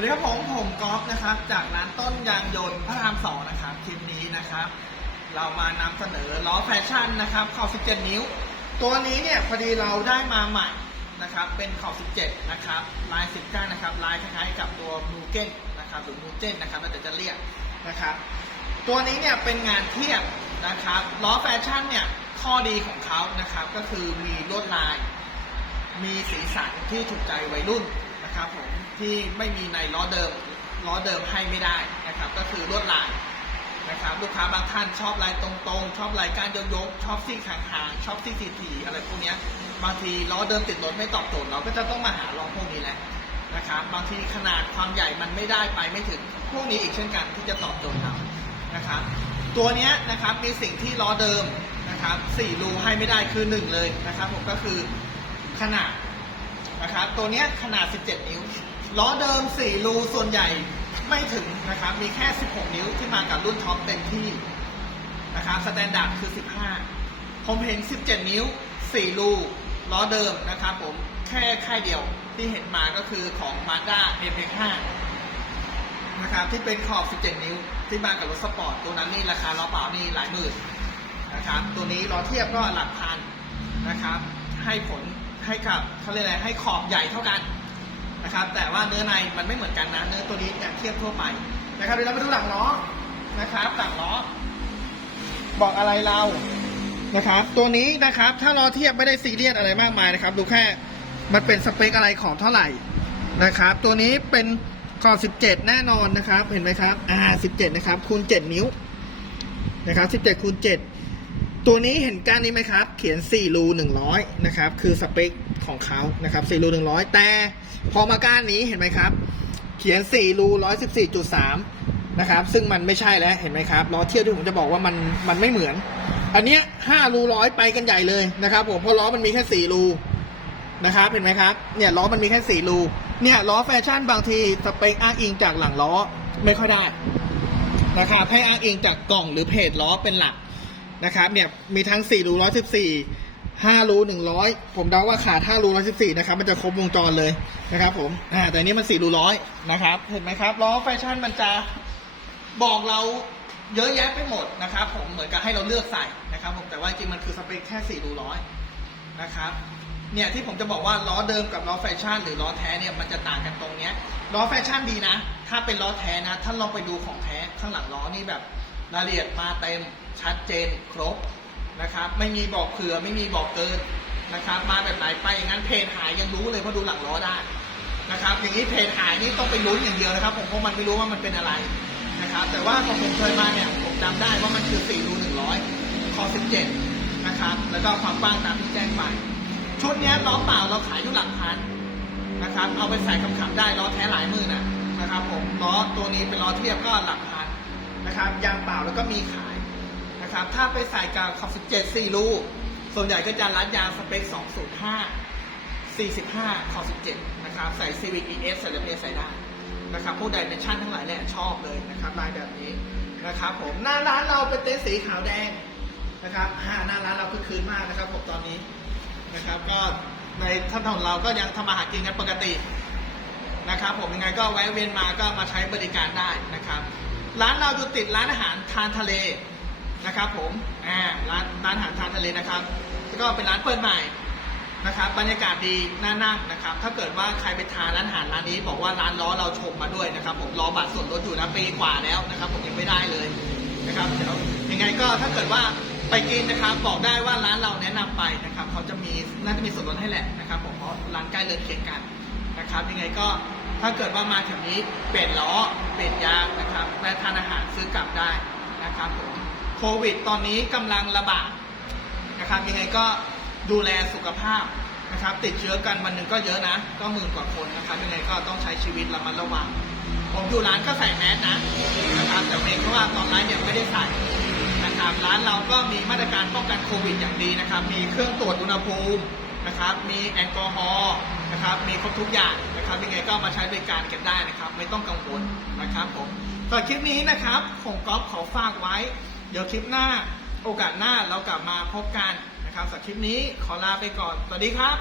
วัสดีครับผมผมกอล์ฟนะครับ จากร้านต้นยางยนต์พระรามสองนะครับคลิปนี้นะครับ เรามานำเสนอล้อแฟชั่นนะครับขอบ 17 นิ้ว ตัวนี้เนี่ยพอดีเราได้มาใหม่นะครับ เป็นขอบ 17 นะครับลาย 19 นะครับลายคล้ายๆกับตัวมูเก้นนะครับหรือมูเจนนะครับเราจะจะเรียกนะครับ ตัวนี้เนี่ยเป็นงานเทียบนะครับล้อแฟชั่นเนี่ยข้อดีของเขานะครับก็คือมีลวดลาย มีสีสันที่ถูกใจวัยรุ่น นะครับผมที่ไม่มีในล้อเดิมล้อเดิมให้ไม่ได้นะครับ ก็คือลวดลายนะครับ ลูกค้าบางท่านชอบลายตรงๆ ชอบลายการยกๆชอบซี่ขางๆชอบซี่ทีๆอะไรพวกนี้บางทีล้อเดิมติดรถไม่ตอบโจทย์เราก็จะต้องมาหาล้อพวกนี้แหละนะครับบางทีขนาดความใหญ่มันไม่ได้ไปไม่ถึงพวกนี้อีกเช่นกันที่จะตอบโจทย์เรานะครับตัวนี้นะครับมีสิ่งที่ล้อเดิมนะครับสี่รูให้ไม่ได้คือหนึ่งเลยนะครับผมก็คือขนาด นะครับ ตัวเนี้ยขนาด 17 นิ้ว ล้อเดิม 4 รูส่วนใหญ่ไม่ถึงนะครับ มีแค่ 16 นิ้วที่มากับรุ่นท็อปเต็มที่นะครับสแตนดาร์ดคือ 15 ผมเห็น 17 นิ้ว 4 รูล้อเดิมนะครับผมแค่ค่ายเดียวที่เห็นมาก็คือของ Mazda MX5 นะครับที่เป็นขอบ 17 นิ้ว ที่มากับรถสปอร์ต ตัวนั้นนี่ราคาล้อเปล่านี่หลายหมื่นนะครับ ตัวนี้ล้อเทียบก็หลักพันนะครับ ให้ผล ให้กับเขาเรียกอะไรให้ขอบใหญ่เท่ากันนะครับ แต่ว่าเนื้อในมันไม่เหมือนกันนะ เนื้อตัวนี้เนี่ยเทียบทั่วไปนะครับเดี๋ยวเราไปดูหลังล้อนะครับหลังล้อ บอกอะไรเรานะครับ ตัวนี้นะครับถ้าล้อเทียบไม่ได้ซีเรียสอะไรมากมายนะครับ ดูแค่มันเป็นสเปคอะไรของเท่าไหร่นะครับ ตัวนี้เป็นขอบ17 แน่นอนนะครับ เห็นไหมครับอ่า17 นะครับคูณ7นิ้วนะครับ17คูณ7 ตัวนี้เห็นก้านนี้ไหมครับ เขียน4รู100 นะครับ คือสเปคของเขานะครับ4รู100 แต่พอมาก้านนี้เห็นไหมครับ เขียน4รู114.3 นะครับ ซึ่งมันไม่ใช่แล้ว เห็นไหมครับ ล้อเทียบที่ผมจะบอกว่ามันมันไม่เหมือน อันเนี้ย5รูร้อยไปกันใหญ่เลยนะครับผม เพราะล้อมันมีแค่4รูนะครับ เห็นไหมครับ เนี่ยล้อมันมีแค่4รู เนี่ยล้อแฟชั่นบางทีสเปคอ้างอิงจากหลังล้อไม่ค่อยได้นะครับ ให้อ้างอิงจากกล่องหรือเพจล้อเป็นหลัก นะครับเนี่ยมีทั้ง4รู114 5รู100 ผมเดาว่าขาด5รู114นะครับมันจะครบวงจรเลยนะครับผมอ่าแต่นี้มัน4รูร้อยนะครับเห็นไหมครับล้อแฟชั่นมันจะบอกเราเยอะแยะไปหมดนะครับ ผมเหมือนกับให้เราเลือกใส่นะครับผมแต่ว่าจริงมันคือสเปคแค่4รูร้อยนะครับเนี่ยที่ผมจะบอกว่าล้อเดิมกับล้อแฟชั่น หรือล้อแท้เนี่ยมันจะต่างกันตรงเนี้ยล้อแฟชั่นดีนะ ถ้าเป็นล้อแท้นะท่านลองไปดูของแท้ข้างหลังล้อนี่แบบ รายละเอียดมาเต็มชัดเจนครบนะครับ ไม่มีบอกเผื่อไม่มีบอกเกินนะครับ มาแบบไหนไปอย่างนั้นเพจหายยังรู้เลยเพราะดูหลังล้อได้นะครับ อย่างนี้เพจหายนี่ต้องไปลุ้นอย่างเดียวนะครับ ผมเพราะมันไม่รู้ว่ามันเป็นอะไรนะครับ แต่ว่าของผมเคยมาเนี่ยผมจำได้ว่ามันคือ4รู100คอ17นะครับ แล้วก็ความกว้างตามที่แจ้งไปชุดนี้ล้อเปล่าเราขายอยู่หลักพันนะครับ เอาไปใส่คำๆได้ล้อแท้หลายหมื่นนะนะครับ ผมล้อตัวนี้เป็นล้อเทียบก็หลักพัน นะครับยางเปล่าแล้วก็มีขายนะครับถ้าไปใส่กับขอบ17 4รูส่วนใหญ่ก็จะรัดยางสเปค 205 45 ขอบ17 นะครับ ใส่ Civic ES ใส่ระเบียใส่ได้นะครับพวกไดเมนชั่นทั้งหลายเนี่ยชอบเลยนะครับลายแบบนี้นะครับผมหน้าร้านเราเป็นเต็นท์สีขาวแดงนะครับหน้าร้านเราคือคืนมากนะครับผมตอนนี้นะครับ ก็ในท่านของเราก็ยังทำมาหากินกันปกตินะครับ ผมยังไงก็แวะเวียนมาก็มาใช้บริการได้นะครับ ร้านเราอยู่ติดร้านอาหารทานทะเลนะครับ ผมอ่าร้านร้านอาหารทานทะเลนะครับแล้วก็เป็นร้านเปิดใหม่นะครับ บรรยากาศดีน่านั่งนะครับ ถ้าเกิดว่าใครไปทานร้านอาหารร้านนี้ บอกว่าร้านล้อเราชมมาด้วยนะครับ ผมรอบัตรส่วนลดอยู่นะปีกว่าแล้วนะครับ ผมยังไม่ได้เลยนะครับเดี๋ยวยังไงก็ถ้าเกิดว่าไปกินนะครับ บอกได้ว่าร้านเราแนะนำไปนะครับเขาจะมีน่าจะมีส่วนลดให้แหละนะครับ ผมเพราะร้านใกล้เรือนเคียงกันนะครับ ยังไงก็ ถ้าเกิดว่ามาแถวนี้เปลี่ยนล้อเปลี่ยนยางนะครับแวะทานอาหารซื้อกลับได้นะครับผมโควิด ตอนนี้กำลังระบาดนะครับยังไงก็ดูแลสุขภาพนะครับ ติดเชื้อกันวันหนึ่งก็เยอะนะ ก็หมื่นกว่าคนนะครับยังไงก็ต้องใช้ชีวิตระมัดระวังผมอยู่ร้านก็ใส่แมสนะนะครับแต่เองเพราะว่าตอนไลฟ์เนี่ยไม่ได้ใส่นะครับร้านเราก็มีมาตรการป้องกันโควิดอย่างดีนะครับ มีเครื่องตรวจอุณหภูมิ นะครับ มีแอลกอฮอล์นะครับ มีครบทุกอย่างนะครับ ยังไงก็มาใช้บริการกันได้นะครับ ไม่ต้องกังวลนะครับผมสำหรับคลิปนี้นะครับผมก๊อฟขอฝากไว้ เดี๋ยวคลิปหน้าโอกาสหน้าเรากลับมาพบกันนะครับสำหรับคลิปนี้ขอลาไปก่อน สวัสดีครับ